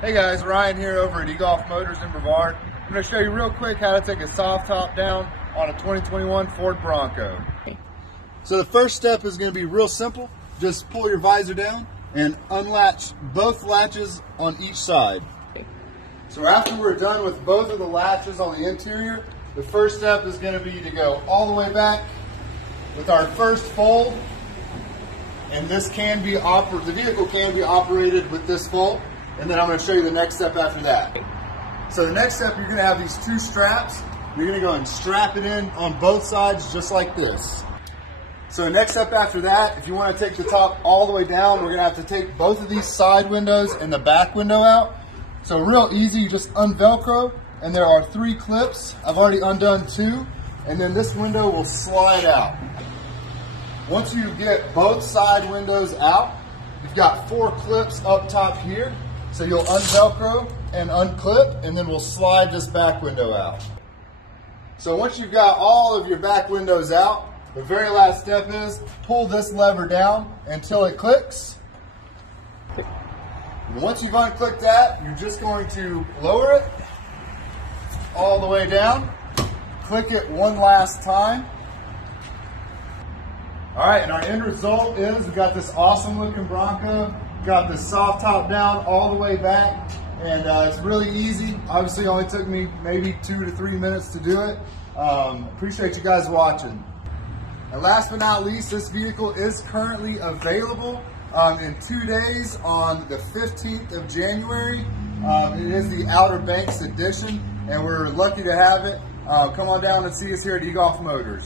Hey guys, Ryan here over at eGolf Motors in Brevard. I'm going to show you real quick how to take a soft top down on a 2021 Ford Bronco. So the first step is going to be real simple. Just pull your visor down and unlatch both latches on each side. So after we're done with both of the latches on the interior, the first step is going to be to go all the way back with our first fold. And this can be the vehicle can be operated with this fold. And then I'm going to show you the next step after that. So the next step, you're going to have these two straps. You're going to go and strap it in on both sides just like this. So the next step after that, if you want to take the top all the way down, we're going to have to take both of these side windows and the back window out. So real easy, you just unvelcro, and there are 3 clips. I've already undone 2, and then this window will slide out. Once you get both side windows out, you've got 4 clips up top here. So you'll unvelcro and unclip, and then we'll slide this back window out. So once you've got all of your back windows out, the very last step is pull this lever down until it clicks. And once you've unclicked that, you're just going to lower it all the way down, click it one last time. All right, and our end result is we got this awesome looking Bronco. Got this soft top down all the way back, and it's really easy. Obviously, it only took me maybe 2 to 3 minutes to do it. Appreciate you guys watching. And last but not least, this vehicle is currently available in 2 days on the 15th of January. It is the Outer Banks edition, and we're lucky to have it. Come on down and see us here at eGolf Motors.